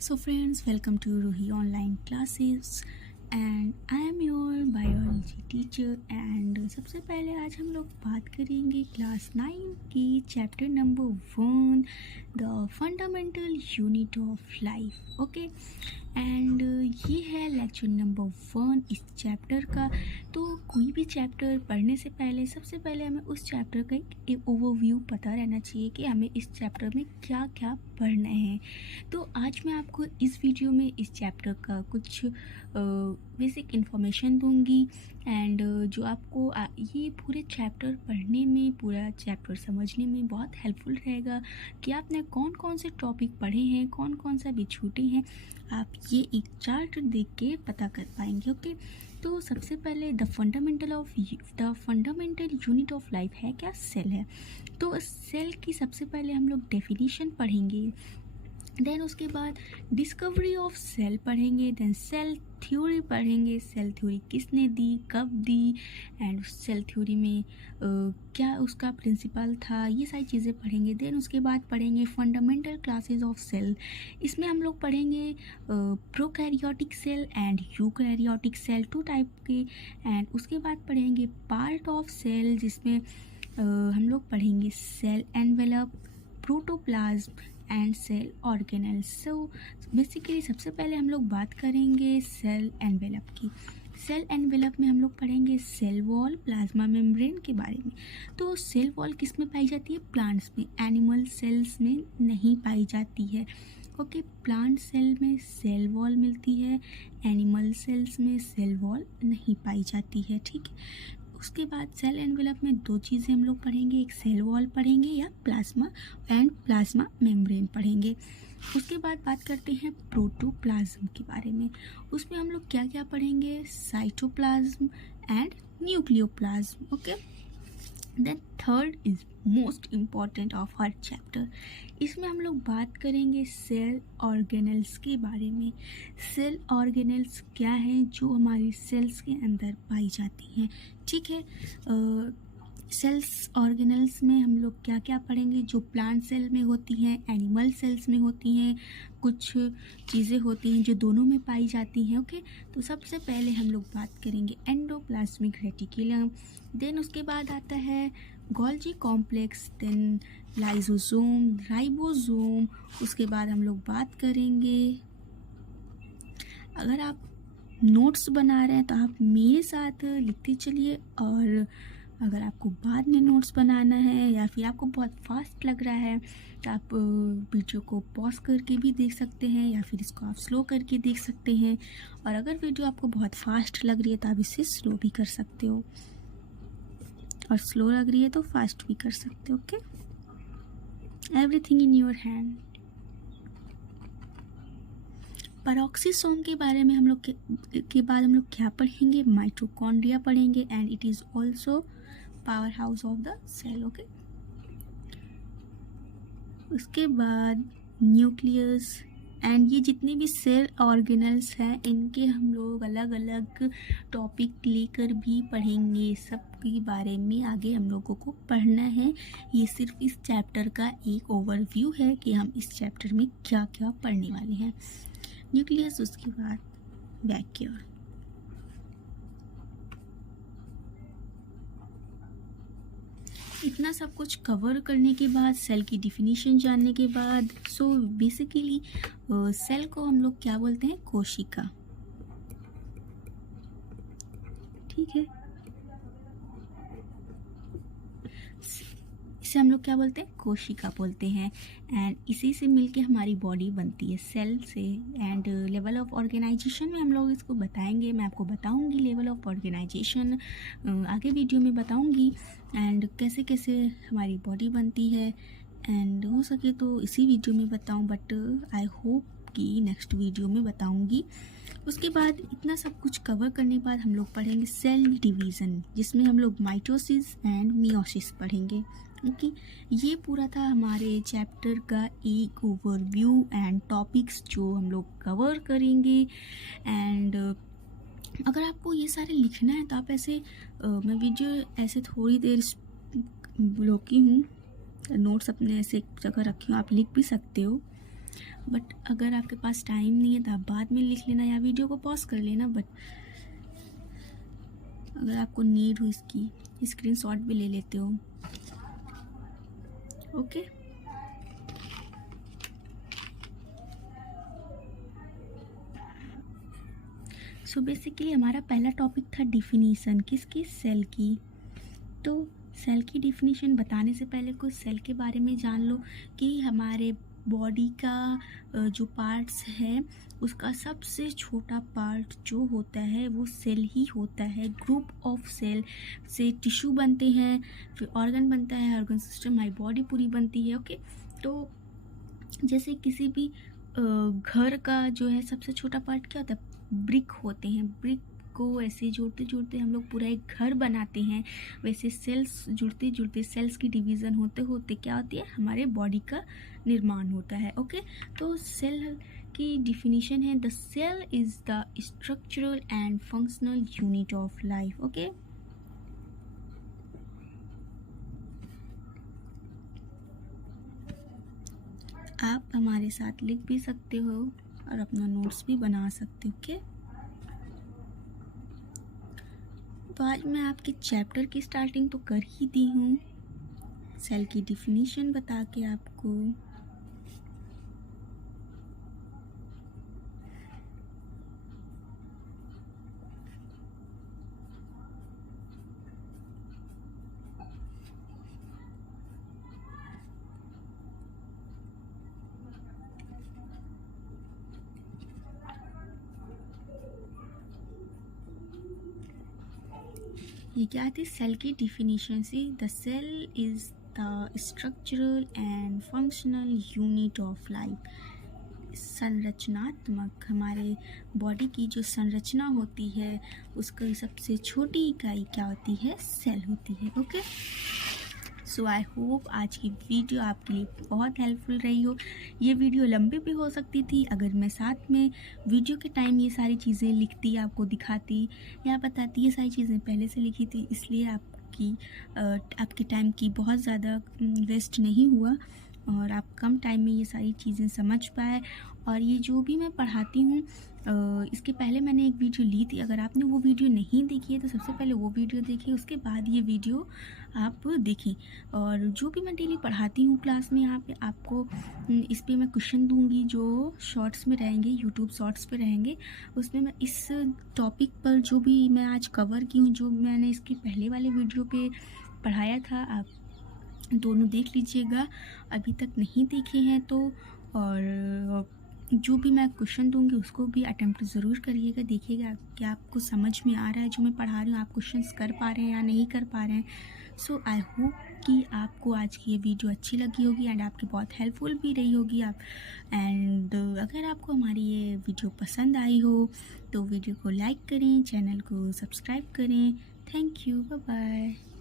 So friends, welcome to Ruhi online classes and I am your biology teacher and सबसे पहले आज हम लोग बात करेंगे क्लास 9 की chapter number 1 the fundamental unit of life. Okay and ये है लेक्चर नंबर 1 इस चैप्टर का। तो कोई भी चैप्टर पढ़ने से पहले सबसे पहले हमें उस चैप्टर का एक ओवरव्यू पता रहना चाहिए कि हमें इस चैप्टर में क्या क्या पढ़ना है। तो आज मैं आपको इस वीडियो में इस चैप्टर का कुछ बेसिक इन्फॉर्मेशन दूंगी एंड जो आपको ये पूरे चैप्टर पढ़ने में, पूरा चैप्टर समझने में बहुत हेल्पफुल रहेगा कि आपने कौन कौन से टॉपिक पढ़े हैं, कौन कौन सा भी छूटे हैं, आप ये एक चार्ट देख के पता कर पाएंगे। ओके तो सबसे पहले the fundamental unit of life है क्या? सेल है। तो सेल की सबसे पहले हम लोग डेफिनेशन पढ़ेंगे, देन उसके बाद डिस्कवरी ऑफ सेल पढ़ेंगे, देन सेल थ्योरी पढ़ेंगे, सेल थ्योरी किसने दी, कब दी एंड सेल थ्योरी में क्या उसका प्रिंसिपल था, ये सारी चीज़ें पढ़ेंगे। देन उसके बाद पढ़ेंगे फंडामेंटल क्लासेस ऑफ सेल। इसमें हम लोग पढ़ेंगे prokaryotic cell and eukaryotic cell, 2 type के। एंड उसके बाद पढ़ेंगे पार्ट ऑफ सेल जिसमें हम लोग पढ़ेंगे cell envelope, protoplasm and cell organelles. So basically सबसे पहले हम लोग बात करेंगे सेल एनवेलप की। सेल एनवेलप में हम लोग पढ़ेंगे सेल वॉल, प्लाज्मा मेम्ब्रेन के बारे में। तो सेल वॉल किस में पाई जाती है? प्लांट्स में, एनिमल सेल्स में नहीं पाई जाती है। ओके प्लांट सेल में सेल वॉल मिलती है, एनिमल सेल्स में सेल वॉल नहीं पाई जाती है। ठीक है, उसके बाद सेल एनवेलप में 2 चीज़ें हम लोग पढ़ेंगे, एक सेल वॉल पढ़ेंगे या प्लाज्मा मेम्ब्रेन पढ़ेंगे। उसके बाद बात करते हैं प्रोटोप्लाज्म के बारे में। उसमें हम लोग क्या क्या पढ़ेंगे? Cytoplasm and nucleoplasm. Okay then third is most important of हर चैप्टर, इसमें हम लोग बात करेंगे सेल ऑर्गेनेल्स के बारे में। सेल ऑर्गेनेल्स क्या हैं जो हमारी सेल्स के अंदर पाई जाती हैं। ठीक है, सेल्स ऑर्गेनेल्स में हम लोग क्या क्या पढ़ेंगे? जो प्लांट सेल में होती हैं, एनिमल सेल्स में होती हैं, कुछ चीज़ें होती हैं जो दोनों में पाई जाती हैं। ओके तो सबसे पहले हम लोग बात करेंगे एंडोप्लाज्मिक रेटिकुलम, देन उसके बाद आता है Golgi complex, then lysosome, ribosome. उसके बाद हम लोग बात करेंगे, अगर आप नोट्स बना रहे हैं तो आप मेरे साथ लिखते चलिए, और अगर आपको बाद में नोट्स बनाना है या फिर आपको बहुत फास्ट लग रहा है तो आप वीडियो को पॉज करके भी देख सकते हैं या फिर इसको आप स्लो करके देख सकते हैं। और अगर वीडियो आपको बहुत फास्ट लग रही है तो आप इसे स्लो भी कर सकते हो, और स्लो लग रही है तो फास्ट भी कर सकते हो। Okay everything in your hand. पैरोक्सिसोम के बारे में हम लोग के बाद हम लोग क्या पढ़ेंगे? माइटोकॉन्ड्रिया पढ़ेंगे and it is also power house of the cell. Okay उसके बाद न्यूक्लियस एंड ये जितने भी सेल ऑर्गेनल्स हैं इनके हम लोग अलग अलग टॉपिक लेकर भी पढ़ेंगे, सबके बारे में आगे हम लोगों को पढ़ना है। ये सिर्फ इस चैप्टर का एक ओवरव्यू है कि हम इस चैप्टर में क्या क्या पढ़ने वाले हैं। न्यूक्लियस, उसके बाद वैक्यूल। इतना सब कुछ कवर करने के बाद, सेल की डिफिनीशन जानने के बाद, सो बेसिकली सेल को हम लोग क्या बोलते हैं? कोशिका। ठीक है, इसे हम लोग क्या बोलते हैं? कोशिका बोलते हैं। एंड इसी से मिलके हमारी बॉडी बनती है, सेल से। एंड लेवल ऑफ ऑर्गेनाइजेशन में हम लोग इसको बताएंगे, मैं आपको बताऊंगी लेवल ऑफ ऑर्गेनाइजेशन आगे वीडियो में बताऊंगी, एंड कैसे कैसे हमारी बॉडी बनती है। एंड हो सके तो इसी वीडियो में बताऊं, बट आई होप कि नेक्स्ट वीडियो में बताऊंगी। उसके बाद इतना सब कुछ कवर करने के बाद हम लोग पढ़ेंगे सेल डिवीज़न, जिसमें हम लोग माइटोसिस एंड मियोसिस पढ़ेंगे। ओके ये पूरा था हमारे चैप्टर का एक ओवरव्यू एंड टॉपिक्स जो हम लोग कवर करेंगे। एंड अगर आपको ये सारे लिखना है तो आप ऐसे मैं वीडियो ऐसे थोड़ी देर रोकी हूँ, नोट्स अपने ऐसे एक जगह रखी हूँ, आप लिख भी सकते हो। बट अगर आपके पास टाइम नहीं है तो आप बाद में लिख लेना या वीडियो को पॉज कर लेना। बट अगर आपको नीड हो इसकी स्क्रीनशॉट भी ले लेते हो। ओके, सो बेसिकली हमारा पहला टॉपिक था डिफिनीशन किसकी, सेल की। तो सेल की डिफिनीशन बताने से पहले कुछ सेल के बारे में जान लो कि हमारे बॉडी का जो पार्ट्स है उसका सबसे छोटा पार्ट जो होता है वो सेल ही होता है। ग्रुप ऑफ सेल से टिश्यू बनते हैं, फिर ऑर्गन बनता है, ऑर्गन सिस्टम, हमारी बॉडी पूरी बनती है। ओके, तो जैसे किसी भी घर का जो है सबसे छोटा पार्ट क्या होता है, ब्रिक होते हैं। ब्रिक को ऐसे जोड़ते जोड़ते हम लोग पूरा एक घर बनाते हैं। वैसे सेल्स जुड़ते जुड़ते सेल्स की डिवीज़न होते होते क्या होती है, हमारे बॉडी का निर्माण होता है। ओके, तो सेल की डिफिनीशन है the cell is the structural and functional unit of life. Okay, आप हमारे साथ लिख भी सकते हो और अपना नोट्स भी बना सकते हो। ओके, तो आज मैं आपके चैप्टर की स्टार्टिंग तो कर ही दी हूँ, सेल की डिफिनीशन बता के आपको। ये क्या थी, सेल की डिफिनीशन से the cell is the structural and functional unit of life. संरचनात्मक, हमारे बॉडी की जो संरचना होती है उसकी सबसे छोटी इकाई क्या होती है, सेल होती है। ओके, सो आई होप आज की वीडियो आपके लिए बहुत हेल्पफुल रही हो। ये वीडियो लंबी भी हो सकती थी अगर मैं साथ में वीडियो के टाइम ये सारी चीज़ें लिखती, आपको दिखाती या बताती। ये सारी चीज़ें पहले से लिखी थी, इसलिए आपके टाइम की बहुत ज़्यादा वेस्ट नहीं हुआ और आप कम टाइम में ये सारी चीज़ें समझ पाए। और ये जो भी मैं पढ़ाती हूँ इसके पहले मैंने एक वीडियो ली थी, अगर आपने वो वीडियो नहीं देखी है तो सबसे पहले वो वीडियो देखिए, उसके बाद ये वीडियो आप देखें। और जो भी मैं डेली पढ़ाती हूँ क्लास में, यहाँ पे आपको इस पे मैं क्वेश्चन दूंगी जो शॉर्ट्स में रहेंगे, यूट्यूब शॉर्ट्स पे रहेंगे। उसमें मैं इस टॉपिक पर जो भी मैं आज कवर की हूँ, जो मैंने इसके पहले वाले वीडियो पे पढ़ाया था, आप दोनों देख लीजिएगा अभी तक नहीं देखे हैं तो। और जो भी मैं क्वेश्चन दूंगी उसको भी अटेम्प्ट ज़रूर करिएगा, देखिएगा कि आपको समझ में आ रहा है जो मैं पढ़ा रही हूँ, आप क्वेश्चंस कर पा रहे हैं या नहीं कर पा रहे हैं। सो आई होप कि आपको आज की ये वीडियो अच्छी लगी होगी एंड आपकी बहुत हेल्पफुल भी रही होगी। आप एंड अगर आपको हमारी ये वीडियो पसंद आई हो तो वीडियो को लाइक करें, चैनल को सब्सक्राइब करें। Thank you, bye bye.